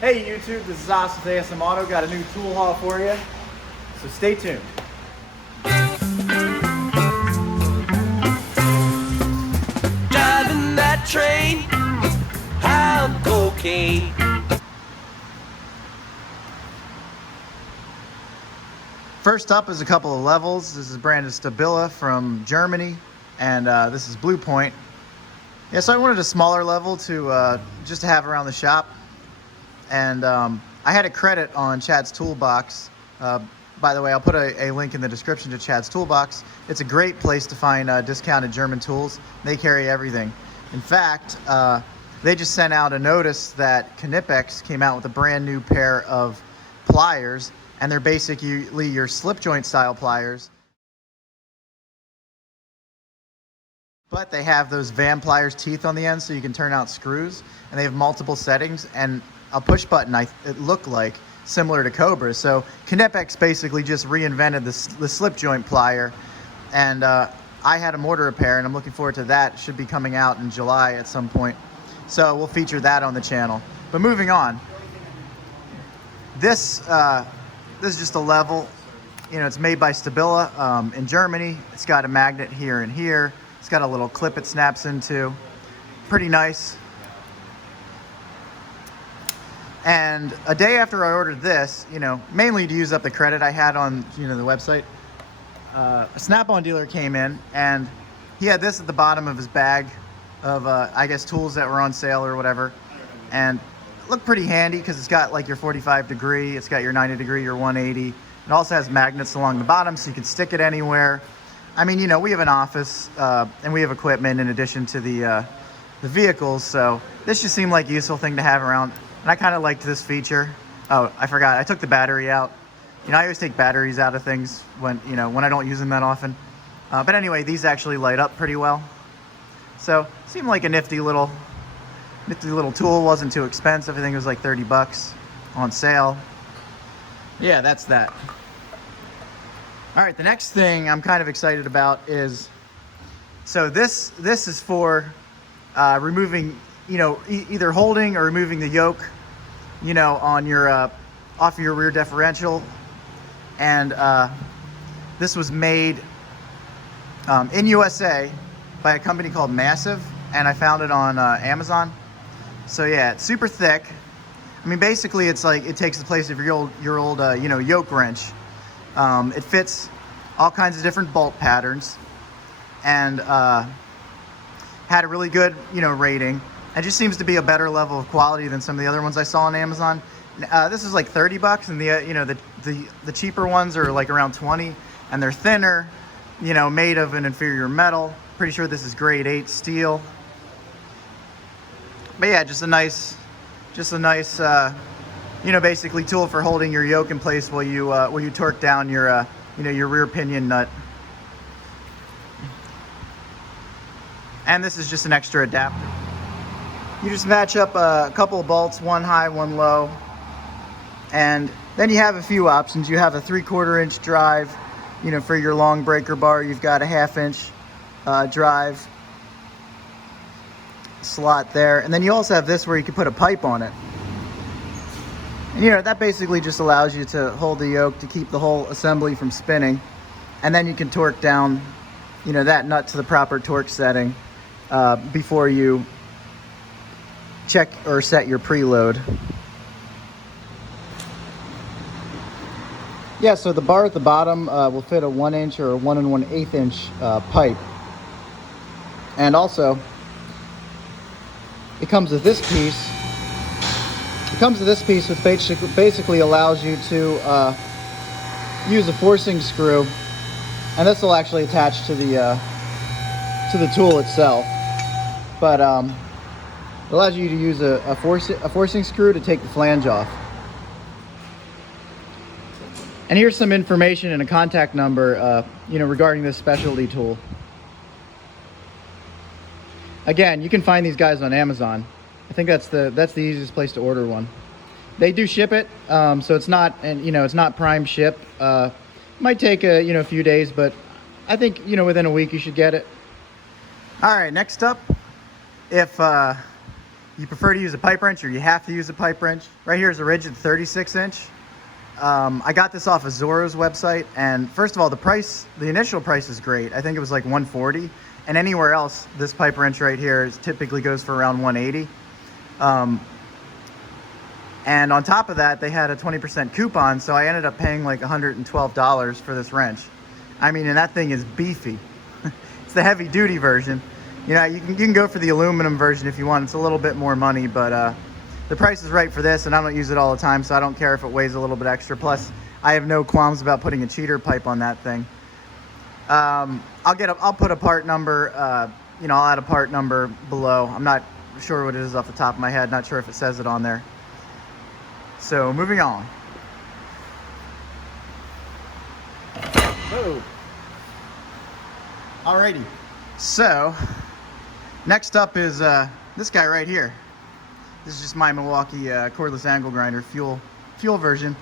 Hey YouTube, this is Austin with ASM Auto. Got a new tool haul for you, so stay tuned. Driving that train, high on cocaine. First up is a couple of levels. This is branded Stabila from Germany, and this is Blue Point. Yeah, so I wanted a smaller level to just to have around the shop. And I had a credit on Chad's Toolbox. By the way, I'll put a link in the description to Chad's Toolbox. It's a great place to find discounted German tools. They carry everything. In fact, they just sent out a notice that Knipex came out with a brand new pair of pliers, and they're basically your slip joint style pliers. But they have those Van pliers teeth on the end, so you can turn out screws, and they have multiple settings and a push button. It looked like similar to Cobra. So Knipex basically just reinvented the slip joint plier, and I had them order a pair, and I'm looking forward to that. It should be coming out in July at some point, so we'll feature that on the channel. But moving on, this is just a level. You know, it's made by Stabila in Germany. It's got a magnet here and here. It's got a little clip it snaps into. Pretty nice. And a day after I ordered this, you know, mainly to use up the credit I had on, you know, the website, a Snap-on dealer came in, and he had this at the bottom of his bag of, I guess, tools that were on sale or whatever. And it looked pretty handy because it's got like your 45 degree, it's got your 90 degree, your 180. It also has magnets along the bottom so you can stick it anywhere. I mean, you know, we have an office and we have equipment in addition to the vehicles, so this just seemed like a useful thing to have around. And I kind of liked this feature. Oh, I forgot. I took the battery out. You know, I always take batteries out of things when I don't use them that often. But anyway, these actually light up pretty well. So, seemed like a nifty little tool. Wasn't too expensive. I think it was like 30 bucks on sale. Yeah, that's that. All right, the next thing I'm kind of excited about is, so this is for removing, you know, either holding or removing the yoke, you know, on your off of your rear differential. And this was made in USA by a company called Massive, and I found it on Amazon. So yeah, it's super thick. I mean, basically it's like it takes the place of your old you know, yoke wrench. It fits all kinds of different bolt patterns, and had a really good, you know, rating. It just seems to be a better level of quality than some of the other ones I saw on Amazon. This is like 30 bucks, and the you know, the cheaper ones are like around 20, and they're thinner, you know, made of an inferior metal. Pretty sure this is grade 8 steel. But yeah, just a nice you know, basically tool for holding your yoke in place while you torque down your you know, your rear pinion nut. And this is just an extra adapter. You just match up a couple of bolts, one high, one low, and then you have a few options. You have a 3/4 inch drive, you know, for your long breaker bar. You've got a 1/2 inch drive slot there, and then you also have this where you can put a pipe on it. And you know, that basically just allows you to hold the yoke to keep the whole assembly from spinning, and then you can torque down, you know, that nut to the proper torque setting before you check or set your preload. Yeah, so the bar at the bottom will fit a 1 inch or a 1 1/8 inch pipe. And also, it comes with this piece. It comes with this piece, which basically allows you to use a forcing screw, and this will actually attach to the tool itself. But it allows you to use a forcing screw to take the flange off. And here's some information and a contact number, you know, regarding this specialty tool. Again, you can find these guys on Amazon. I think that's the easiest place to order one. They do ship it, so it's not, and you know, it's not prime ship. Might take a, you know, a few days, but I think, you know, within a week you should get it. All right, next up, if you prefer to use a pipe wrench or you have to use a pipe wrench. Right here is a rigid 36-inch. I got this off of Zorro's website, and first of all, the initial price is great. I think it was like $140, and anywhere else, this pipe wrench right here typically goes for around $180. And on top of that, they had a 20% coupon, so I ended up paying like $112 for this wrench. I mean, and that thing is beefy. It's the heavy-duty version. You know, you can go for the aluminum version if you want. It's a little bit more money, but the price is right for this, and I don't use it all the time, so I don't care if it weighs a little bit extra. Plus, I have no qualms about putting a cheater pipe on that thing. I'll put a part number. You know, I'll add a part number below. I'm not sure what it is off the top of my head. Not sure if it says it on there. So moving on. Whoa. Alrighty. So next up is this guy right here. This is just my Milwaukee cordless angle grinder fuel version.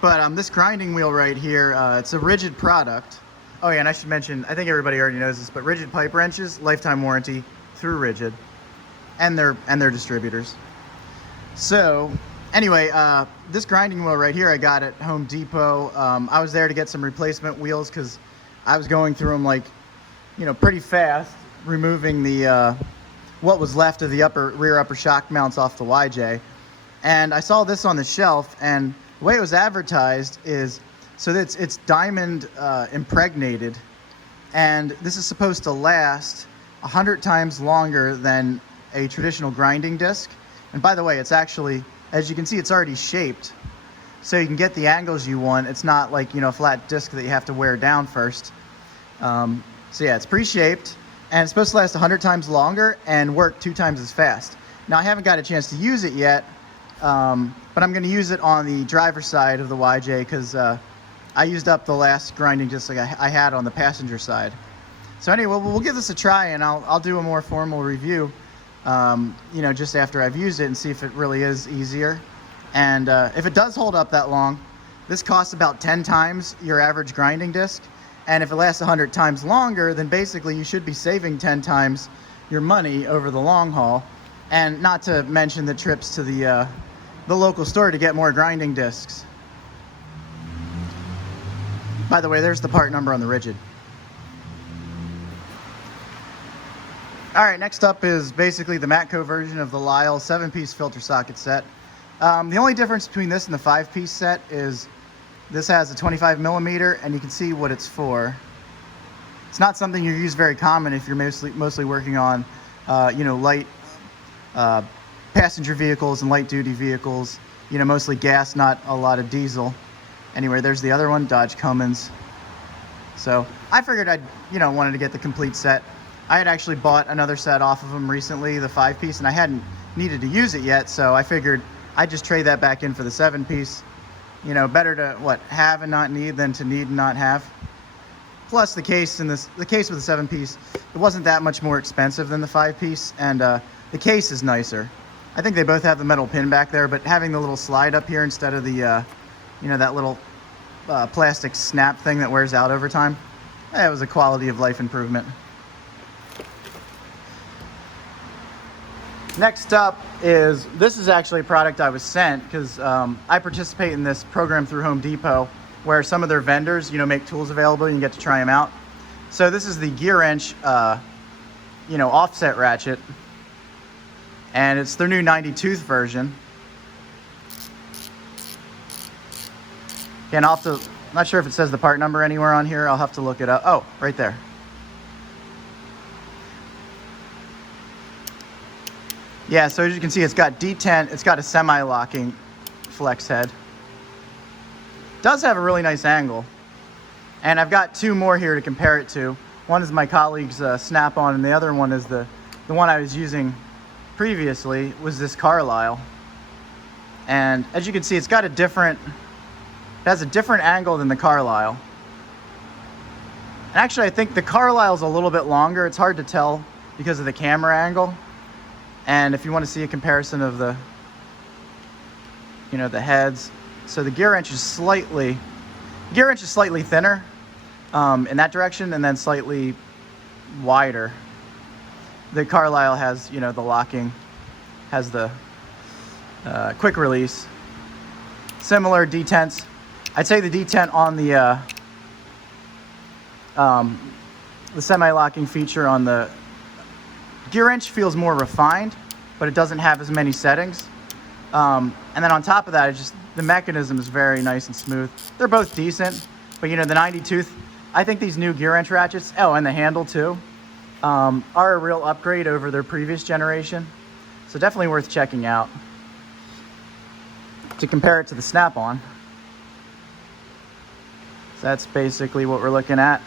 But this grinding wheel right here, it's a rigid product. Oh yeah, and I should mention, I think everybody already knows this, but rigid pipe wrenches, lifetime warranty through Rigid, and their distributors. So anyway, this grinding wheel right here I got at Home Depot. I was there to get some replacement wheels because I was going through them like, you know, pretty fast, removing the what was left of the rear upper shock mounts off the YJ. And I saw this on the shelf, and the way it was advertised is, so it's diamond impregnated, and this is supposed to last 100 times longer than a traditional grinding disc. And by the way, it's actually, as you can see, it's already shaped, so you can get the angles you want. It's not like, you know, a flat disc that you have to wear down first. So yeah, it's pre-shaped, and it's supposed to last 100 times longer and work 2 times as fast. Now, I haven't got a chance to use it yet, but I'm going to use it on the driver's side of the YJ because I used up the last grinding disc like I had on the passenger side. So anyway, we'll give this a try, and I'll do a more formal review, you know, just after I've used it and see if it really is easier. And if it does hold up that long, this costs about 10 times your average grinding disc. And if it lasts 100 times longer, then basically you should be saving 10 times your money over the long haul. And not to mention the trips to the local store to get more grinding discs. By the way, there's the part number on the Rigid. All right, next up is basically the Matco version of the Lyle 7-piece filter socket set. The only difference between this and the 5-piece set is this has a 25 millimeter, and you can see what it's for. It's not something you use very common if you're mostly working on, you know, light passenger vehicles and light duty vehicles. You know, mostly gas, not a lot of diesel. Anyway, there's the other one, Dodge Cummins. So I figured wanted to get the complete set. I had actually bought another set off of them recently, the 5-piece, and I hadn't needed to use it yet, so I figured I'd just trade that back in for the 7-piece. You know, better to have and not need than to need and not have. Plus the case with the 7-piece, it wasn't that much more expensive than the 5-piece, and the case is nicer. I think they both have the metal pin back there, but having the little slide up here instead of the you know, that little plastic snap thing that wears out over time, it was a quality of life improvement. Next up this is actually a product I was sent because I participate in this program through Home Depot where some of their vendors, you know, make tools available and you get to try them out. So this is the gear wrench, you know, offset ratchet, and it's their new 90 tooth version. Again, I'm not sure if it says the part number anywhere on here. I'll have to look it up. Oh, right there. Yeah, so as you can see, it's got detent. It's got a semi-locking flex head. Does have a really nice angle. And I've got 2 more here to compare it to. One is my colleague's Snap-on, and the other one is the one I was using previously was this Carlisle. And as you can see, it has a different angle than the Carlisle. And actually, I think the Carlisle's a little bit longer. It's hard to tell because of the camera angle. And if you want to see a comparison of the, you know, the heads, so the gear wrench is slightly thinner in that direction, and then slightly wider. The Carlisle has, you know, the locking has the quick release. Similar detents. I'd say the detent on the semi-locking feature on the gear wrench feels more refined, but it doesn't have as many settings. And then on top of that, it's just the mechanism is very nice and smooth. They're both decent, but you know, the 90 tooth, I think these new gear wrench ratchets, oh, and the handle too, are a real upgrade over their previous generation. So definitely worth checking out. To compare it to the Snap-on. So that's basically what we're looking at.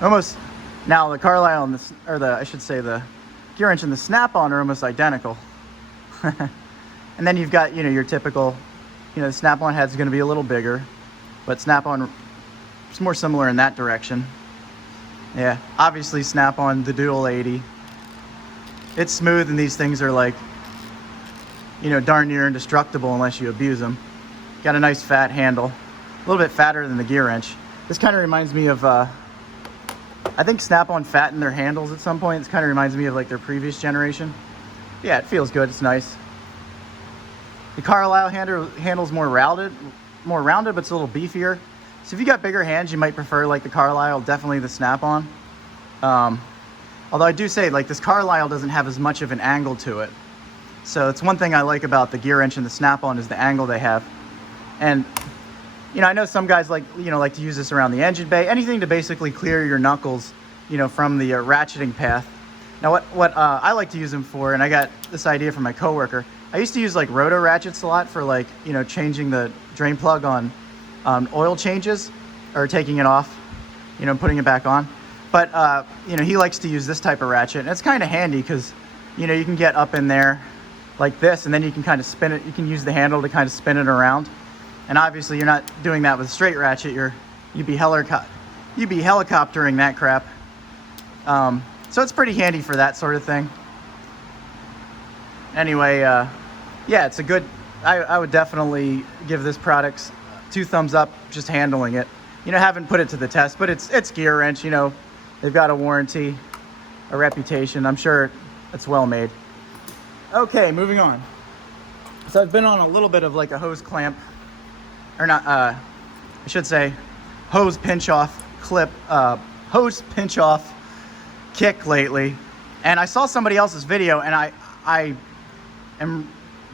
Almost, now the Carlisle and I should say the gear wrench and the Snap-on are almost identical. And then you've got, you know, your typical, you know, the Snap-on head's going to be a little bigger, but Snap-on is more similar in that direction. Yeah, obviously Snap-on, the Dual 80. It's smooth, and these things are like, you know, darn near indestructible unless you abuse them. Got a nice fat handle, a little bit fatter than the gear wrench. This kind of reminds me of, I think Snap-on fattened their handles at some point. It kind of reminds me of like their previous generation. Yeah, it feels good, it's nice. The Carlisle handle's more rounded, but it's a little beefier. So if you got bigger hands, you might prefer like the Carlisle, definitely the Snap-on. Although I do say, like, this Carlisle doesn't have as much of an angle to it. So it's one thing I like about the gear wrench and the Snap-on is the angle they have. And, you know, I know some guys like to use this around the engine bay, anything to basically clear your knuckles, you know, from the ratcheting path. Now what I like to use them for, and I got this idea from my coworker, I used to use like roto ratchets a lot for, like, you know, changing the drain plug on oil changes, or taking it off, you know, putting it back on. But, you know, he likes to use this type of ratchet, and it's kind of handy because, you know, you can get up in there like this, and then you can kind of spin it. You can use the handle to kind of spin it around. And obviously you're not doing that with a straight ratchet. You'd be helicoptering that crap. So it's pretty handy for that sort of thing. Anyway, yeah, it's a good, I would definitely give this product 2 thumbs up just handling it. You know, haven't put it to the test, but it's gear wrench, you know. They've got a warranty, a reputation. I'm sure it's well made. Okay, moving on. So I've been on a little bit of like a hose clamp, or not, I should say hose pinch off kick lately. And I saw somebody else's video, and I am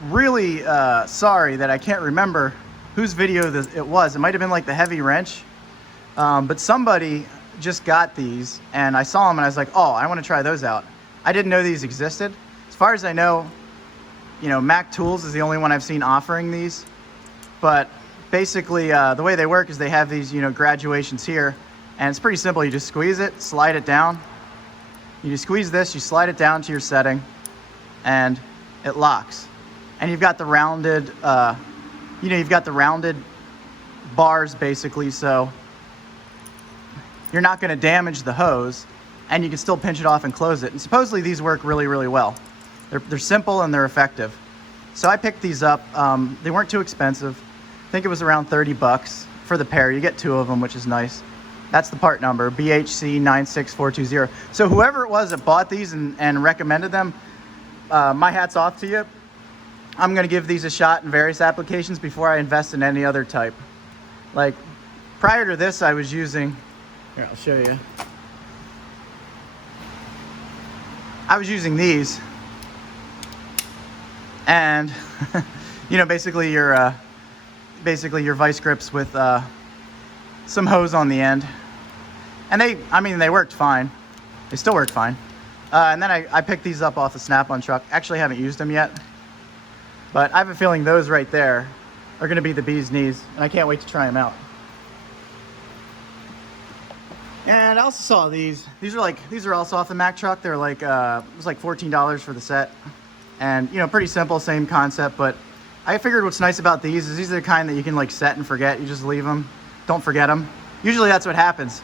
really sorry that I can't remember whose video it was. It might have been like the heavy wrench. But somebody just got these, and I saw them, and I was like, oh, I want to try those out. I didn't know these existed. As far as I know, you know, Mac Tools is the only one I've seen offering these. But basically, the way they work is they have these, you know, graduations here, and it's pretty simple. You just squeeze it, slide it down. You just squeeze this, you slide it down to your setting, and it locks. And you've got the rounded, you know, you've got the rounded bars basically, so you're not going to damage the hose, and you can still pinch it off and close it. And supposedly these work really, really well. They're simple and they're effective. So I picked these up. They weren't too expensive. I think it was around 30 bucks for the pair. You get 2 of them, which is nice. That's the part number, BHC96420. So whoever it was that bought these and recommended them, my hat's off to you. I'm going to give these a shot in various applications before I invest in any other type. Like, prior to this, I was using... Here, I'll show you. I was using these, and you know, basically your vice grips with some hose on the end, and they worked fine. They still work fine. And then I picked these up off the Snap-on truck. Actually, haven't used them yet, but I have a feeling those right there are going to be the bee's knees, and I can't wait to try them out. And I also saw these. These are also off the Mack truck. They're like, it was like $14 for the set. And, you know, pretty simple, same concept. But I figured what's nice about these is these are the kind that you can like set and forget. You just leave them. Don't forget them. Usually that's what happens.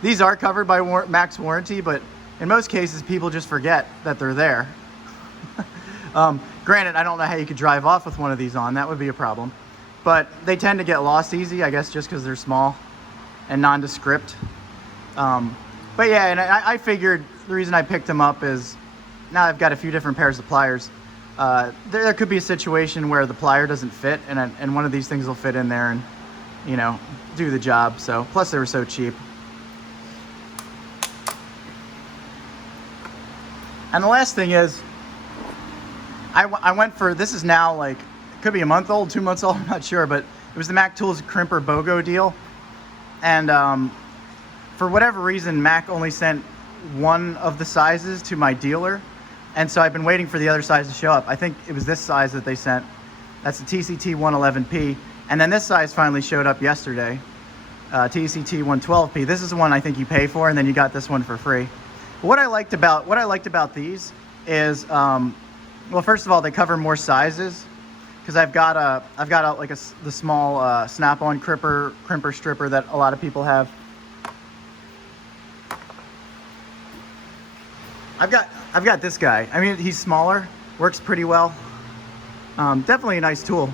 These are covered by Mack's warranty, but in most cases, people just forget that they're there. Granted, I don't know how you could drive off with one of these on. That would be a problem. But they tend to get lost easy, I guess, just because they're small and nondescript. But yeah, and I figured the reason I picked them up is now I've got a few different pairs of pliers. There could be a situation where the plier doesn't fit, and one of these things will fit in there and, you know, do the job. So plus they were so cheap. And the last thing is, I went for, this is now like, it could be a month old, 2 months old, I'm not sure, but it was the Mac Tools Crimper BOGO deal. And for whatever reason, Mac only sent one of the sizes to my dealer. And so I've been waiting for the other size to show up. I think it was this size that they sent. That's the TCT 111P. And then this size finally showed up yesterday, TCT 112P. This is the one I think you pay for, and then you got this one for free. But what I liked about these is, well, first of all, they cover more sizes, because I've got the small snap-on crimper stripper that a lot of people have. I've got this guy. I mean, he's smaller, works pretty well. Definitely a nice tool.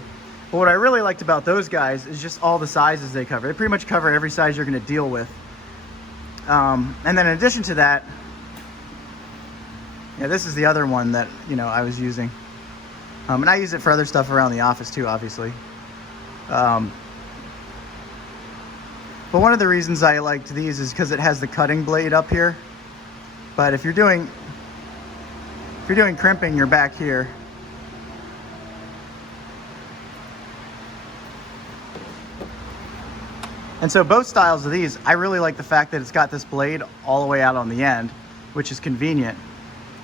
But what I really liked about those guys is just all the sizes they cover. They pretty much cover every size you're going to deal with. And then in addition to that, yeah, this is the other one that, you know, I was using. And I use it for other stuff around the office too, obviously. But one of the reasons I liked these is because it has the cutting blade up here. But if you're doing crimping, you're back here. And so both styles of these, I really like the fact that it's got this blade all the way out on the end, which is convenient.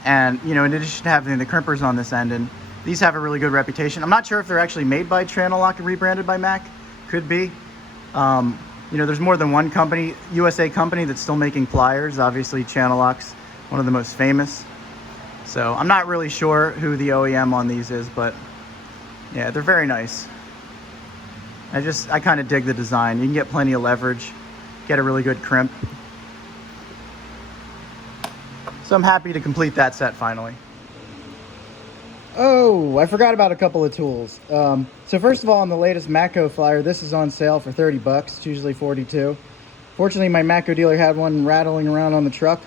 And, you know, in addition to having the crimpers on this end, and these have a really good reputation. I'm not sure if they're actually made by Channel Lock and rebranded by Mac. Could be. You know, there's more than one company, USA company, that's still making pliers. Obviously, Channel Lock's one of the most famous. So I'm not really sure who the OEM on these is, but yeah, they're very nice. I kind of dig the design. You can get plenty of leverage, get a really good crimp. So I'm happy to complete that set finally. Oh, I forgot about a couple of tools. So first of all, on the latest Matco flyer, this is on sale for 30 bucks. It's usually 42. Fortunately, my Matco dealer had one rattling around on the truck.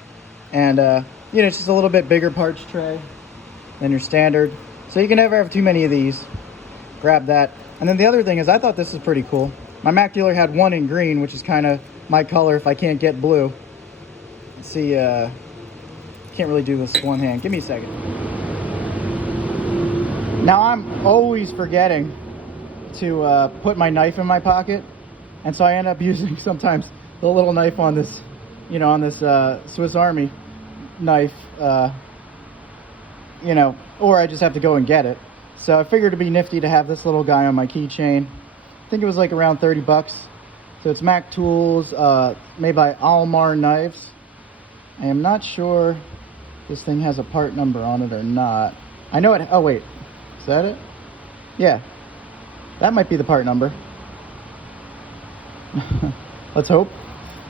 And, you know, it's just a little bit bigger parts tray than your standard. So you can never have too many of these. Grab that. And then the other thing is, I thought this was pretty cool. My Mac dealer had one in green, which is kind of my color if I can't get blue. Let's see, can't really do this one hand. Give me a second. Now I'm always forgetting to put my knife in my pocket. And so I end up using sometimes the little knife on this, you know, on this Swiss Army knife, you know, or I just have to go and get it. So I figured it'd be nifty to have this little guy on my keychain. I think it was like around 30 bucks. So it's Mac Tools, made by Almar Knives. I am not sure this thing has a part number on it or not. I know it, oh wait, is that it? Yeah, that might be the part number. Let's hope.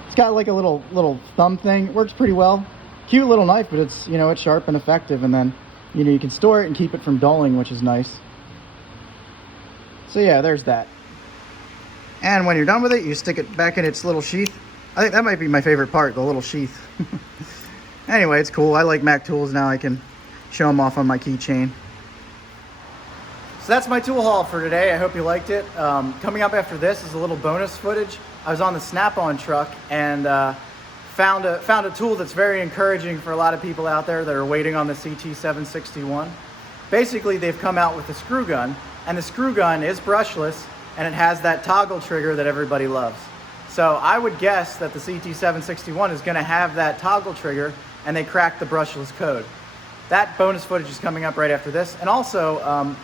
It's got like a little thumb thing. It works pretty well. Cute little knife, but it's, you know, it's sharp and effective, and then, you know, you can store it and keep it from dulling, which is nice. So yeah, there's that. And when you're done with it, you stick it back in its little sheath. I think that might be my favorite part, the little sheath. Anyway, it's cool. I like Mac Tools now. I can show them off on my keychain. So that's my tool haul for today. I hope you liked it. Coming up after this is a little bonus footage. I was on the Snap-on truck and found a tool that's very encouraging for a lot of people out there that are waiting on the CT761. Basically, they've come out with a screw gun, and the screw gun is brushless, and it has that toggle trigger that everybody loves. So I would guess that the CT761 is going to have that toggle trigger, and they cracked the brushless code. That bonus footage is coming up right after this. And also,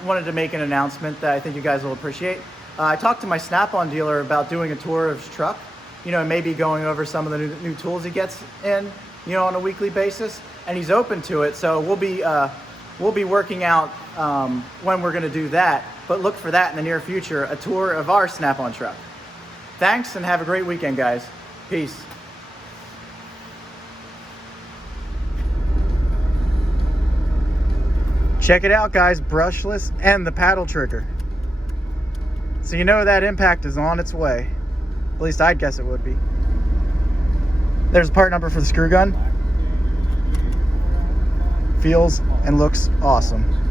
wanted to make an announcement that I think you guys will appreciate. I talked to my Snap-on dealer about doing a tour of his truck, you know, and maybe going over some of the new tools he gets in, you know, on a weekly basis, and he's open to it. So we'll be working out when we're going to do that. But look for that in the near future, a tour of our Snap-on truck. Thanks, and have a great weekend, guys. Peace. Check it out, guys. Brushless and the paddle trigger. So you know that impact is on its way. At least I'd guess it would be. There's a part number for the screw gun. Feels and looks awesome.